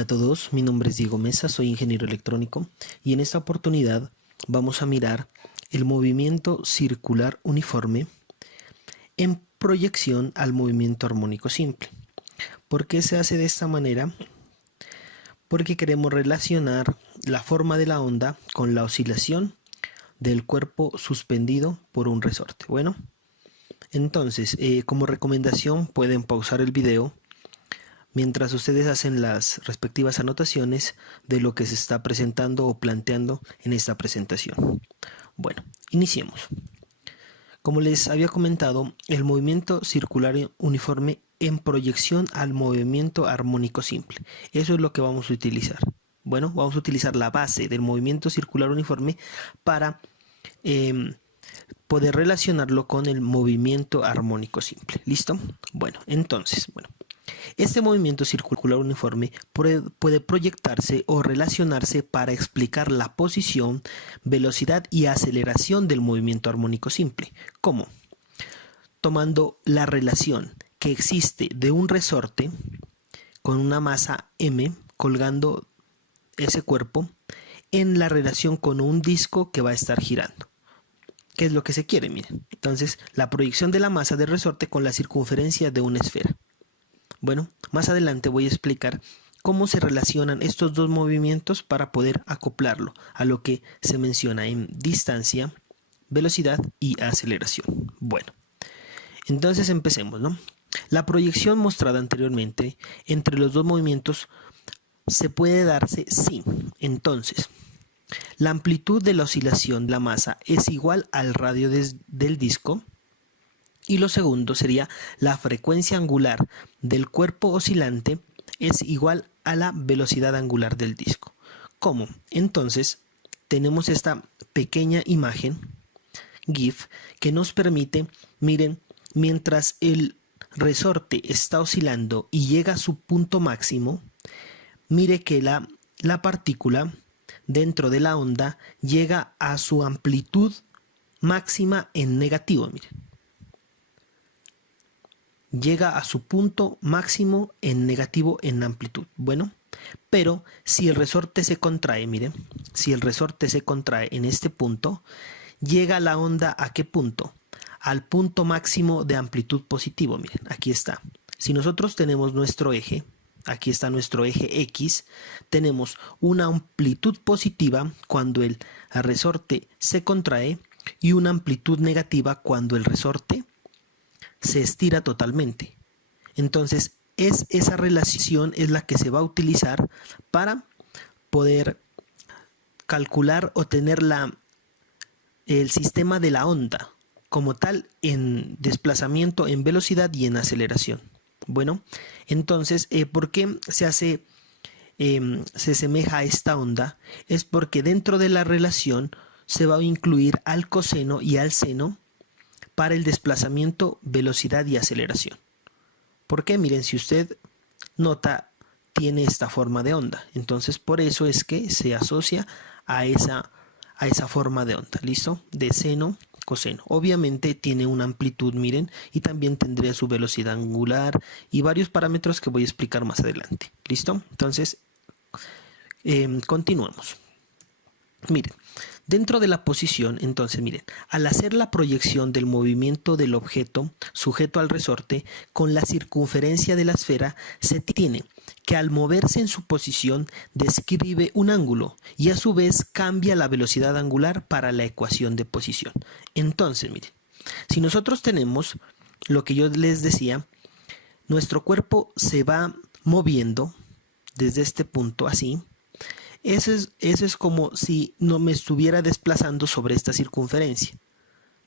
Hola a todos, mi nombre es Diego Mesa, soy ingeniero electrónico y en esta oportunidad vamos a mirar el movimiento circular uniforme en proyección al movimiento armónico simple. ¿Por qué se hace de esta manera? Porque queremos relacionar la forma de la onda con la oscilación del cuerpo suspendido por un resorte. Bueno, entonces como recomendación pueden pausar el video mientras ustedes hacen las respectivas anotaciones de lo que se está presentando o planteando en esta presentación. Bueno, iniciemos. Como les había comentado, el movimiento circular uniforme en proyección al movimiento armónico simple. Eso es lo que vamos a utilizar. Bueno, vamos a utilizar la base del movimiento circular uniforme para poder relacionarlo con el movimiento armónico simple. ¿Listo? Bueno, entonces, este movimiento circular uniforme puede proyectarse o relacionarse para explicar la posición, velocidad y aceleración del movimiento armónico simple. ¿Cómo? Tomando la relación que existe de un resorte con una masa m colgando ese cuerpo en la relación con un disco que va a estar girando. ¿Qué es lo que se quiere? Miren. Entonces, la proyección de la masa del resorte con la circunferencia de una esfera. Bueno, más adelante voy a explicar cómo se relacionan estos dos movimientos para poder acoplarlo a lo que se menciona en distancia, velocidad y aceleración. Bueno, entonces empecemos, ¿no? La proyección mostrada anteriormente entre los dos movimientos se puede darse si, entonces, la amplitud de la oscilación de la masa es igual al radio del disco. Y lo segundo sería la frecuencia angular del cuerpo oscilante es igual a la velocidad angular del disco. ¿Cómo? Entonces tenemos esta pequeña imagen GIF que nos permite, miren, mientras el resorte está oscilando y llega a su punto máximo, mire que la partícula dentro de la onda llega a su amplitud máxima en negativo, miren. Llega a su punto máximo en negativo en amplitud. Bueno, pero si el resorte se contrae, miren, si el resorte se contrae en este punto, llega la onda ¿a qué punto? Al punto máximo de amplitud positivo, miren, aquí está. Si nosotros tenemos nuestro eje, aquí está nuestro eje X, tenemos una amplitud positiva cuando el resorte se contrae y una amplitud negativa cuando el resorte se estira totalmente. Entonces, esa relación es la que se va a utilizar para poder calcular o tener el sistema de la onda como tal en desplazamiento, en velocidad y en aceleración. Bueno, entonces, ¿por qué se asemeja a esta onda? Es porque dentro de la relación se va a incluir al coseno y al seno para el desplazamiento, velocidad y aceleración. ¿Por qué? Miren, si usted nota, tiene esta forma de onda. Entonces, por eso es que se asocia a esa forma de onda. ¿Listo? De seno, coseno. Obviamente tiene una amplitud, miren, y también tendría su velocidad angular y varios parámetros que voy a explicar más adelante. ¿Listo? Entonces, continuemos. Miren, dentro de la posición, entonces miren, al hacer la proyección del movimiento del objeto sujeto al resorte con la circunferencia de la esfera, se tiene que al moverse en su posición describe un ángulo y a su vez cambia la velocidad angular para la ecuación de posición. Entonces, miren, si nosotros tenemos lo que yo les decía, nuestro cuerpo se va moviendo desde este punto así. Eso es como si no me estuviera desplazando sobre esta circunferencia.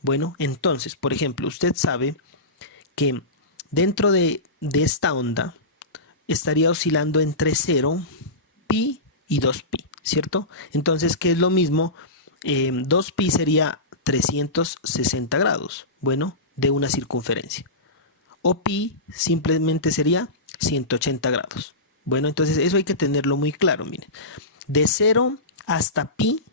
Bueno, entonces, por ejemplo, usted sabe que dentro de esta onda estaría oscilando entre 0, pi y 2pi, ¿cierto? Entonces, ¿qué es lo mismo? 2pi sería 360 grados, bueno, de una circunferencia. O pi simplemente sería 180 grados. Bueno, entonces eso hay que tenerlo muy claro, miren. De 0 hasta pi,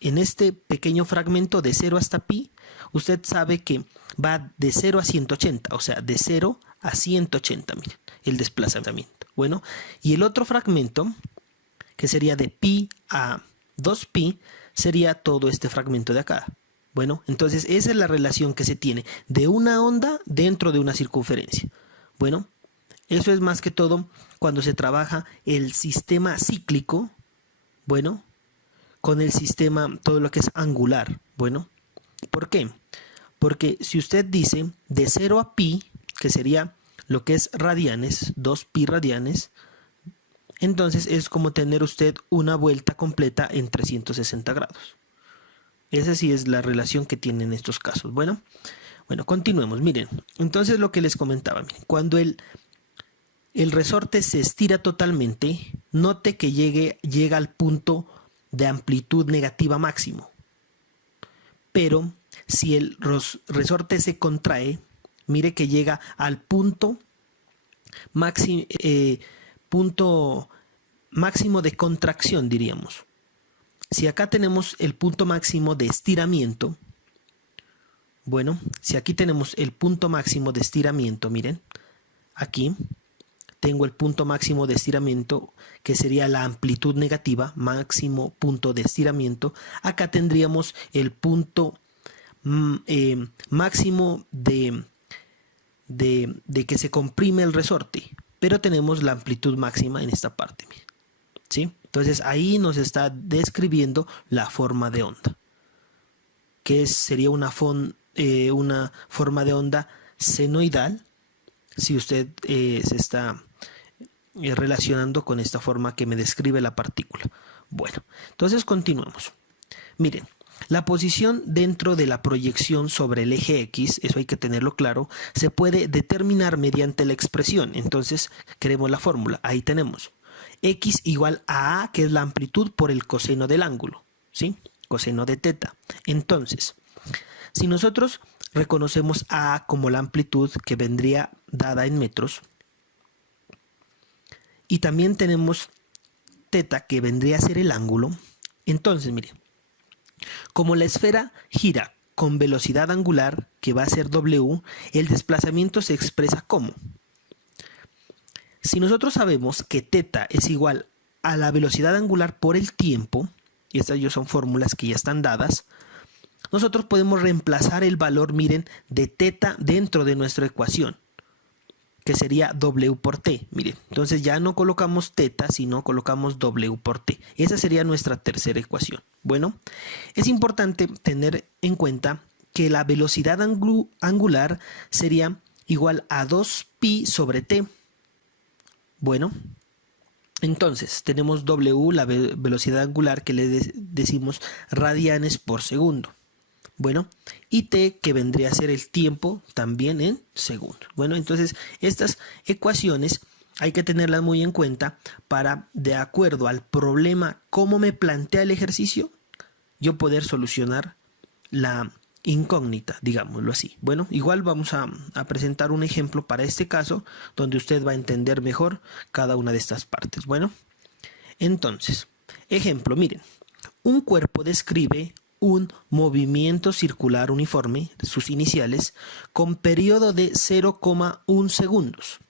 en este pequeño fragmento de 0 hasta pi, usted sabe que va de 0 a 180, o sea, de 0 a 180, miren, el desplazamiento. Bueno, y el otro fragmento, que sería de pi a 2pi, sería todo este fragmento de acá. Bueno, entonces esa es la relación que se tiene de una onda dentro de una circunferencia. Bueno, eso es más que todo cuando se trabaja el sistema cíclico, bueno, con el sistema, todo lo que es angular. Bueno, ¿por qué? Porque si usted dice de 0 a pi, que sería lo que es radianes, 2pi radianes, entonces es como tener usted una vuelta completa en 360 grados. Esa sí es la relación que tienen en estos casos. Bueno, continuemos. Miren, entonces lo que les comentaba, miren, cuando el resorte se estira totalmente, note que llega al punto de amplitud negativa máximo. Pero si el resorte se contrae, mire que llega al punto máximo de contracción, diríamos. Si acá tenemos el punto máximo de estiramiento, bueno, si aquí tenemos el punto máximo de estiramiento, miren, aquí tengo el punto máximo de estiramiento, que sería la amplitud negativa, máximo punto de estiramiento. Acá tendríamos el punto máximo de que se comprime el resorte, pero tenemos la amplitud máxima en esta parte, ¿sí? Entonces ahí nos está describiendo la forma de onda, que sería una forma de onda senoidal, si usted se está relacionando con esta forma que me describe la partícula. Bueno, entonces continuemos. Miren, la posición dentro de la proyección sobre el eje X, eso hay que tenerlo claro, se puede determinar mediante la expresión. Entonces, queremos la fórmula. Ahí tenemos X igual a A, que es la amplitud por el coseno del ángulo, ¿sí? Coseno de teta. Entonces, si nosotros reconocemos a A como la amplitud que vendría dada en metros, y también tenemos teta, que vendría a ser el ángulo, entonces, miren, como la esfera gira con velocidad angular, que va a ser W, el desplazamiento se expresa como. Si nosotros sabemos que teta es igual a la velocidad angular por el tiempo, y estas ya son fórmulas que ya están dadas, nosotros podemos reemplazar el valor, miren, de teta dentro de nuestra ecuación, que sería W por T. Miren, entonces ya no colocamos teta, sino colocamos W por T. Esa sería nuestra tercera ecuación. Bueno, es importante tener en cuenta que la velocidad angular sería igual a 2pi sobre T. Bueno, entonces tenemos W, la velocidad angular, que le decimos radianes por segundo. Bueno, y T, que vendría a ser el tiempo también en segundos. Bueno, entonces estas ecuaciones hay que tenerlas muy en cuenta para, de acuerdo al problema, cómo me plantea el ejercicio, yo poder solucionar la incógnita, digámoslo así. Bueno, igual vamos a presentar un ejemplo para este caso, donde usted va a entender mejor cada una de estas partes. Bueno, entonces, ejemplo, miren, un cuerpo describe un movimiento circular uniforme, sus iniciales, con periodo de 0,1 segundos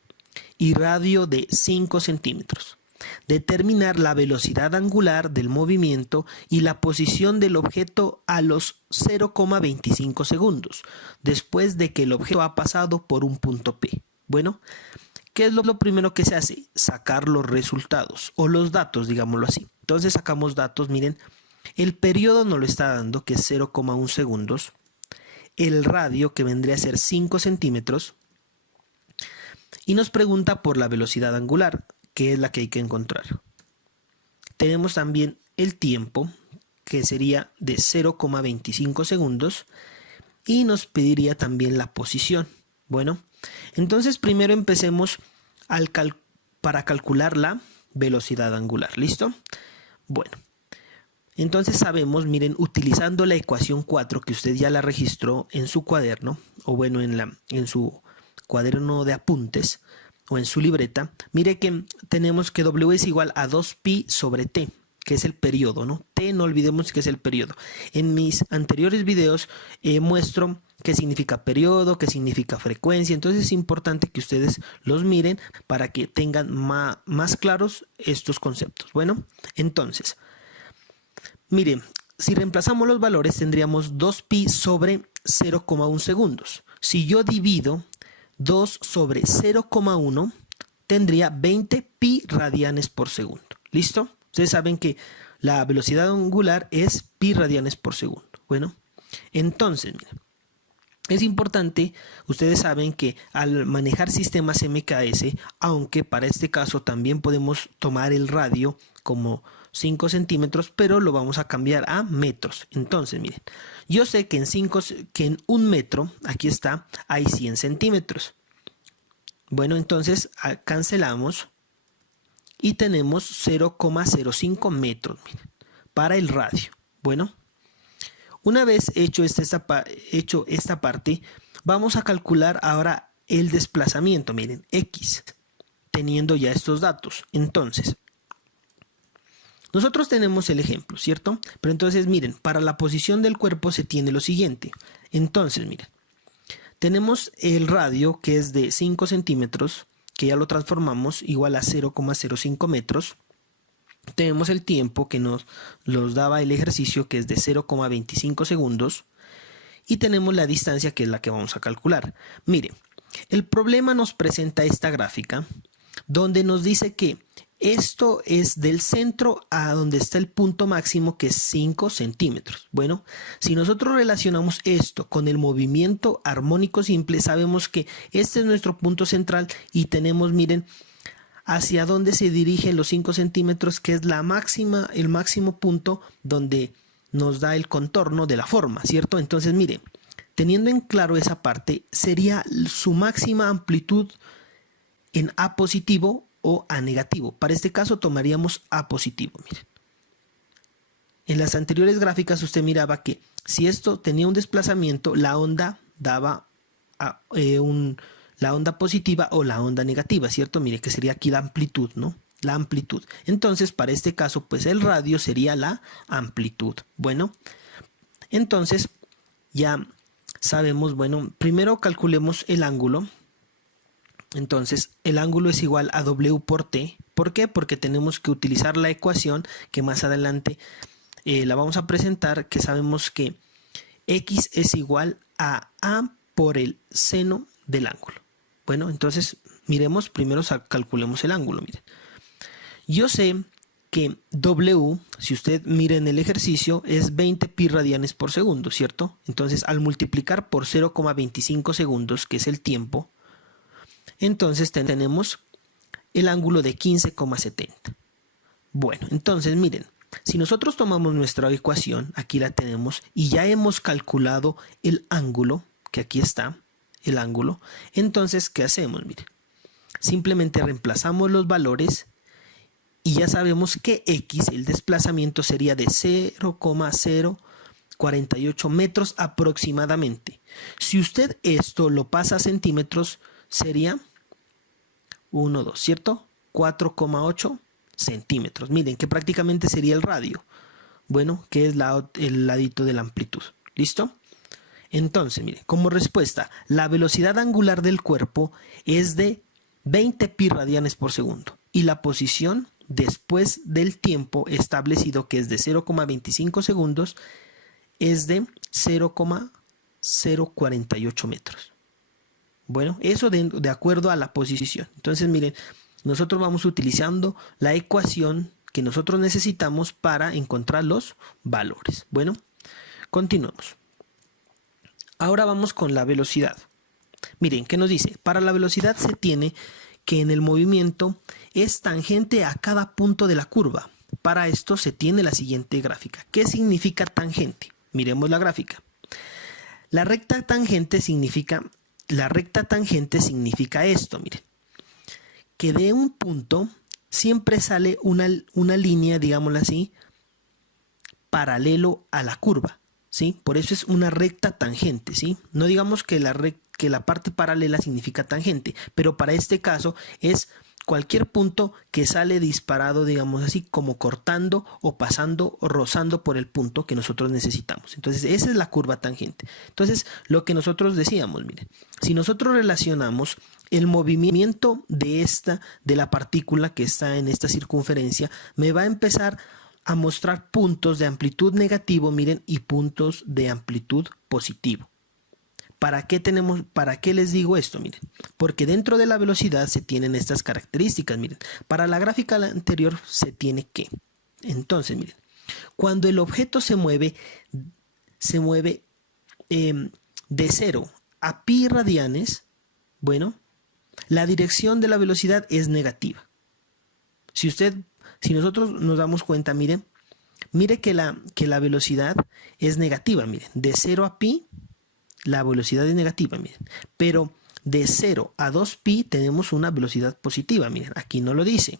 y radio de 5 centímetros. Determinar la velocidad angular del movimiento y la posición del objeto a los 0,25 segundos, después de que el objeto ha pasado por un punto P. Bueno, ¿qué es lo primero que se hace? Sacar los resultados o los datos, digámoslo así. Entonces sacamos datos, miren. El periodo nos lo está dando, que es 0,1 segundos. El radio, que vendría a ser 5 centímetros. Y nos pregunta por la velocidad angular, que es la que hay que encontrar. Tenemos también el tiempo, que sería de 0,25 segundos. Y nos pediría también la posición. Bueno, entonces primero empecemos para calcular la velocidad angular. ¿Listo? Bueno. Entonces sabemos, miren, utilizando la ecuación 4, que usted ya la registró en su cuaderno, o bueno, en su cuaderno de apuntes, o en su libreta, mire que tenemos que W es igual a 2pi sobre T. que es el periodo, ¿no? T, no olvidemos que es el periodo. En mis anteriores videos muestro qué significa periodo, qué significa frecuencia, entonces es importante que ustedes los miren para que tengan más claros estos conceptos. Bueno, entonces, miren, si reemplazamos los valores tendríamos 2pi sobre 0,1 segundos. Si yo divido 2 sobre 0,1, tendría 20 pi radianes por segundo. ¿Listo? Ustedes saben que la velocidad angular es pi radianes por segundo. Bueno, entonces, miren, es importante, ustedes saben que al manejar sistemas MKS, aunque para este caso también podemos tomar el radio como 5 centímetros, pero lo vamos a cambiar a metros. Entonces, miren, yo sé que en 1 metro, aquí está, hay 100 centímetros. Bueno, entonces cancelamos y tenemos 0,05 metros, miren, para el radio. Bueno, una vez hecho esta parte, vamos a calcular ahora el desplazamiento, miren, X, teniendo ya estos datos. Entonces, nosotros tenemos el ejemplo, ¿cierto? Pero entonces, miren, para la posición del cuerpo se tiene lo siguiente. Entonces, miren, tenemos el radio que es de 5 centímetros, que ya lo transformamos igual a 0,05 metros. Tenemos el tiempo que nos los daba el ejercicio, que es de 0,25 segundos. Y tenemos la distancia, que es la que vamos a calcular. Miren, el problema nos presenta esta gráfica, donde nos dice que esto es del centro a donde está el punto máximo, que es 5 centímetros. Bueno, si nosotros relacionamos esto con el movimiento armónico simple, sabemos que este es nuestro punto central y tenemos, miren, hacia dónde se dirigen los 5 centímetros, que es el máximo punto donde nos da el contorno de la forma, ¿cierto? Entonces, miren, teniendo en claro esa parte, sería su máxima amplitud en A positivo o A negativo. Para este caso tomaríamos A positivo, miren. En las anteriores gráficas usted miraba que si esto tenía un desplazamiento, la onda daba la onda positiva o la onda negativa, ¿cierto? Mire que sería aquí la amplitud, ¿no? La amplitud. Entonces, para este caso, pues el radio sería la amplitud. Bueno, entonces ya sabemos, bueno, primero calculemos el ángulo. Entonces, el ángulo es igual a W por T. ¿Por qué? Porque tenemos que utilizar la ecuación que más adelante la vamos a presentar, que sabemos que X es igual a A por el seno del ángulo. Bueno, entonces miremos, primero calculemos el ángulo. Miren, yo sé que W, si usted mira en el ejercicio, es 20 pi radianes por segundo, ¿cierto? Entonces, al multiplicar por 0,25 segundos, que es el tiempo, entonces tenemos el ángulo de 15,70. Bueno, entonces miren, si nosotros tomamos nuestra ecuación, aquí la tenemos, y ya hemos calculado el ángulo, que aquí está, el ángulo, entonces, ¿qué hacemos? Miren, simplemente reemplazamos los valores y ya sabemos que X, el desplazamiento sería de 0,048 metros aproximadamente. Si usted esto lo pasa a centímetros, sería 1, 2, ¿cierto? 4,8 centímetros. Miren que prácticamente sería el radio. Bueno, que es el ladito de la amplitud. ¿Listo? Entonces, miren, como respuesta, la velocidad angular del cuerpo es de 20 pi radianes por segundo. Y la posición después del tiempo establecido, que es de 0,25 segundos, es de 0,048 metros. Bueno, eso de acuerdo a la posición. Entonces, miren, nosotros vamos utilizando la ecuación que nosotros necesitamos para encontrar los valores. Bueno, continuamos. Ahora vamos con la velocidad. Miren, ¿qué nos dice? Para la velocidad se tiene que en el movimiento es tangente a cada punto de la curva. Para esto se tiene la siguiente gráfica. ¿Qué significa tangente? Miremos la gráfica. La recta tangente significa esto, miren. Que de un punto siempre sale una línea, digámoslo así, paralelo a la curva, ¿sí? Por eso es una recta tangente, ¿sí? No digamos que la parte paralela significa tangente, pero para este caso es cualquier punto que sale disparado, digamos así, como cortando o pasando o rozando por el punto que nosotros necesitamos. Entonces, esa es la curva tangente. Entonces, lo que nosotros decíamos, miren, si nosotros relacionamos el movimiento de la partícula que está en esta circunferencia, me va a empezar a mostrar puntos de amplitud negativo, miren, y puntos de amplitud positivo. ¿Para qué les digo esto? Miren, porque dentro de la velocidad se tienen estas características, miren. Para la gráfica anterior se tiene que. Entonces, miren, cuando el objeto se mueve de 0 a pi radianes, bueno, la dirección de la velocidad es negativa. Si nosotros nos damos cuenta, mire que la velocidad es negativa, miren, de 0 a pi, la velocidad es negativa, miren, pero de 0 a 2pi tenemos una velocidad positiva, miren, aquí no lo dice.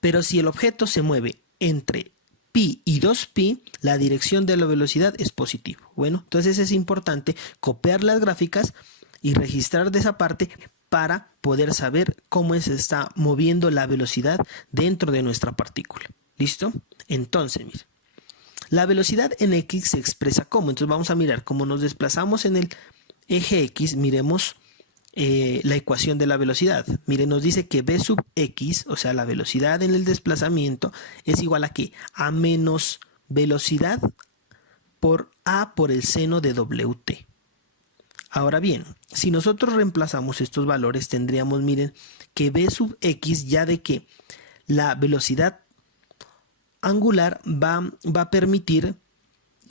Pero si el objeto se mueve entre pi y 2pi, la dirección de la velocidad es positiva. Bueno, entonces es importante copiar las gráficas y registrar de esa parte para poder saber cómo se está moviendo la velocidad dentro de nuestra partícula. ¿Listo? Entonces, miren. La velocidad en X se expresa como. Entonces vamos a mirar cómo nos desplazamos en el eje X. Miremos la ecuación de la velocidad. Miren, nos dice que V sub X, o sea, la velocidad en el desplazamiento, es igual a ¿qué? A menos velocidad por A por el seno de WT. Ahora bien, si nosotros reemplazamos estos valores, tendríamos, miren, que V sub X ya de que la velocidad angular va a permitir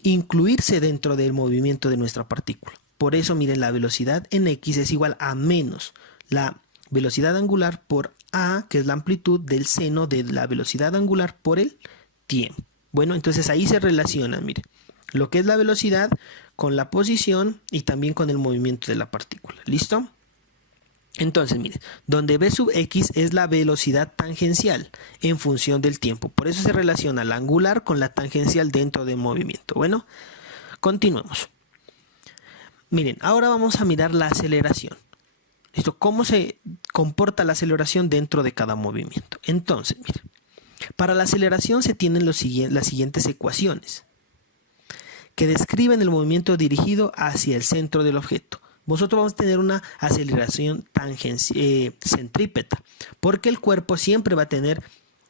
incluirse dentro del movimiento de nuestra partícula. Por eso, miren, la velocidad en X es igual a menos la velocidad angular por A, que es la amplitud del seno de la velocidad angular por el tiempo. Bueno, entonces ahí se relaciona, miren, lo que es la velocidad con la posición y también con el movimiento de la partícula. ¿Listo? Entonces, miren, donde V sub X es la velocidad tangencial en función del tiempo. Por eso se relaciona la angular con la tangencial dentro del movimiento. Bueno, continuemos. Miren, ahora vamos a mirar la aceleración. ¿Listo? ¿Cómo se comporta la aceleración dentro de cada movimiento? Entonces, miren, para la aceleración se tienen las siguientes ecuaciones que describen el movimiento dirigido hacia el centro del objeto. Vosotros vamos a tener una aceleración centrípeta, porque el cuerpo siempre va a tener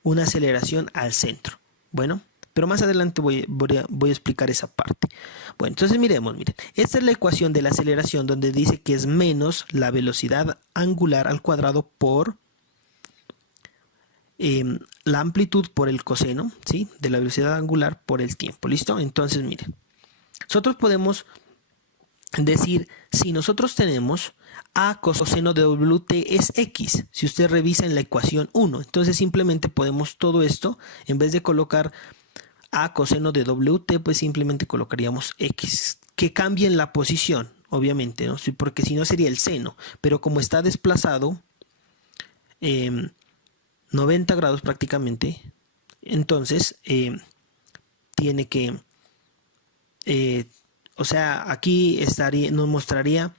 una aceleración al centro. Bueno, pero más adelante voy a explicar esa parte. Bueno, entonces miremos, miren. Esta es la ecuación de la aceleración donde dice que es menos la velocidad angular al cuadrado por la amplitud por el coseno, ¿sí? De la velocidad angular por el tiempo. ¿Listo? Entonces, miren. Nosotros podemos decir, si nosotros tenemos A coseno de WT es X, si usted revisa en la ecuación 1, entonces simplemente podemos todo esto, en vez de colocar A coseno de WT, pues simplemente colocaríamos X, que cambie en la posición, obviamente, ¿no? Porque si no sería el seno, pero como está desplazado 90 grados prácticamente, entonces tiene que... o sea, aquí nos mostraría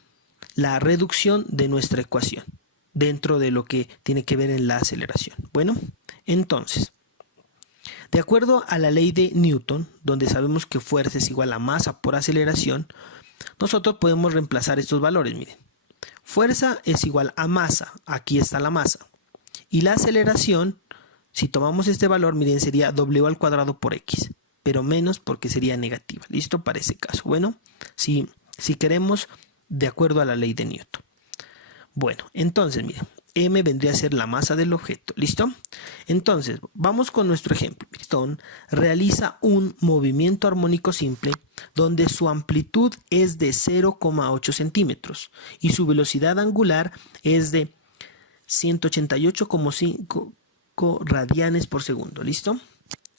la reducción de nuestra ecuación dentro de lo que tiene que ver en la aceleración. Bueno, entonces, de acuerdo a la ley de Newton, donde sabemos que fuerza es igual a masa por aceleración, nosotros podemos reemplazar estos valores. Miren, fuerza es igual a masa, aquí está la masa, y la aceleración, si tomamos este valor, miren, sería W al cuadrado por X. Pero menos porque sería negativa. ¿Listo? Para ese caso. Bueno, si queremos de acuerdo a la ley de Newton. Bueno, entonces, miren, M vendría a ser la masa del objeto. ¿Listo? Entonces, vamos con nuestro ejemplo. Pistón realiza un movimiento armónico simple donde su amplitud es de 0,8 centímetros y su velocidad angular es de 188,5 radianes por segundo. ¿Listo?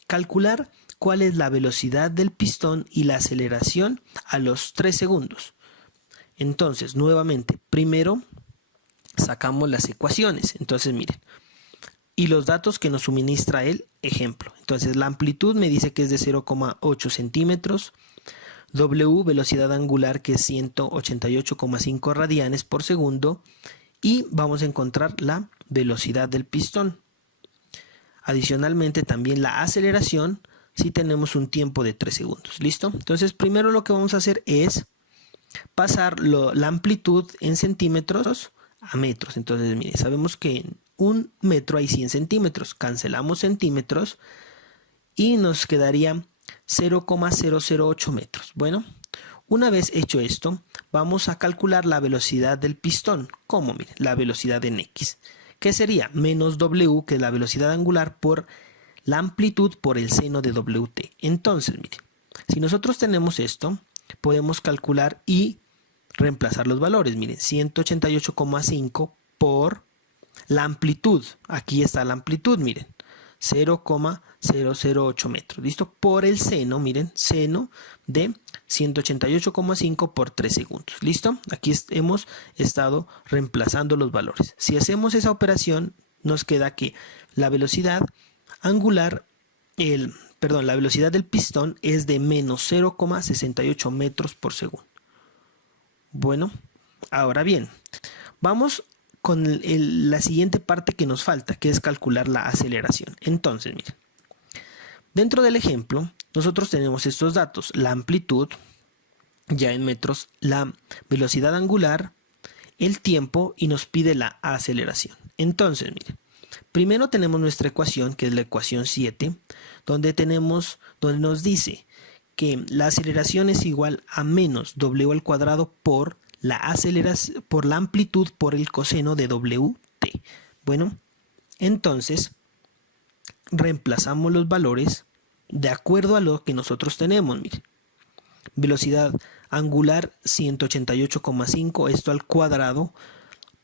Calcular cuál es la velocidad del pistón y la aceleración a los 3 segundos. Entonces, nuevamente, primero sacamos las ecuaciones. Entonces, miren, y los datos que nos suministra el ejemplo. Entonces, la amplitud me dice que es de 0,8 centímetros. W, velocidad angular, que es 188,5 radianes por segundo. y vamos a encontrar la velocidad del pistón. Adicionalmente también la aceleración si tenemos un tiempo de 3 segundos. ¿Listo? Entonces primero lo que vamos a hacer es pasar la amplitud en centímetros a metros. Entonces mire, sabemos que en 1 metro hay 100 centímetros. Cancelamos centímetros y nos quedaría 0,008 metros. Bueno, una vez hecho esto, vamos a calcular la velocidad del pistón. ¿Cómo? Mire, la velocidad en X, que sería menos W, que es la velocidad angular, por la amplitud por el seno de WT. Entonces, mire, si nosotros tenemos esto, podemos calcular y reemplazar los valores. Miren, 188,5 por la amplitud. Aquí está la amplitud, miren. 0,008 metros, ¿listo? Por el seno, miren, seno de 188,5 por 3 segundos, ¿listo? Aquí hemos estado reemplazando los valores. Si hacemos esa operación, nos queda que la velocidad angular, la velocidad del pistón es de menos 0,68 metros por segundo. Bueno, ahora bien, vamos con la siguiente parte que nos falta, que es calcular la aceleración. Entonces, miren, dentro del ejemplo, nosotros tenemos estos datos: la amplitud, ya en metros, la velocidad angular, el tiempo, y nos pide la aceleración. Entonces, miren, primero tenemos nuestra ecuación, que es la ecuación 7, donde nos dice que la aceleración es igual a menos W al cuadrado por la amplitud por el coseno de WT. Bueno, entonces reemplazamos los valores de acuerdo a lo que nosotros tenemos. Mire, velocidad angular 188,5, esto al cuadrado,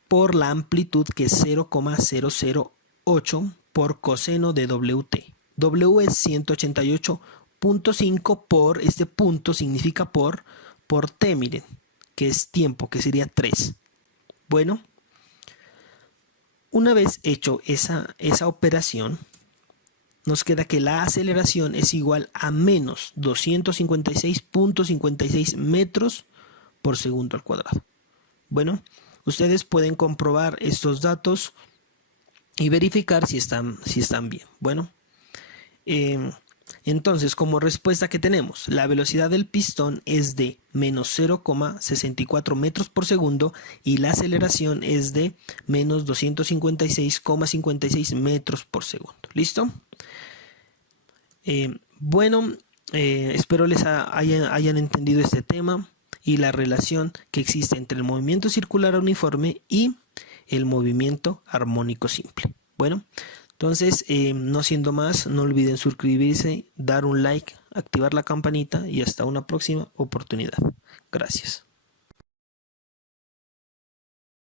por la amplitud, que es 0,008 por coseno de WT. W es 188,5 por, este punto significa por T, miren, que es tiempo, que sería 3. Bueno, una vez hecho esa operación, nos queda que la aceleración es igual a menos 256,56 metros por segundo al cuadrado. Bueno, ustedes pueden comprobar estos datos y verificar si están bien. Bueno, entonces, como respuesta que tenemos, la velocidad del pistón es de menos 0,64 metros por segundo y la aceleración es de menos 256,56 metros por segundo. ¿Listo? Espero les hayan entendido este tema y la relación que existe entre el movimiento circular uniforme y el movimiento armónico simple. Bueno, entonces, no siendo más, no olviden suscribirse, dar un like, activar la campanita y hasta una próxima oportunidad. Gracias.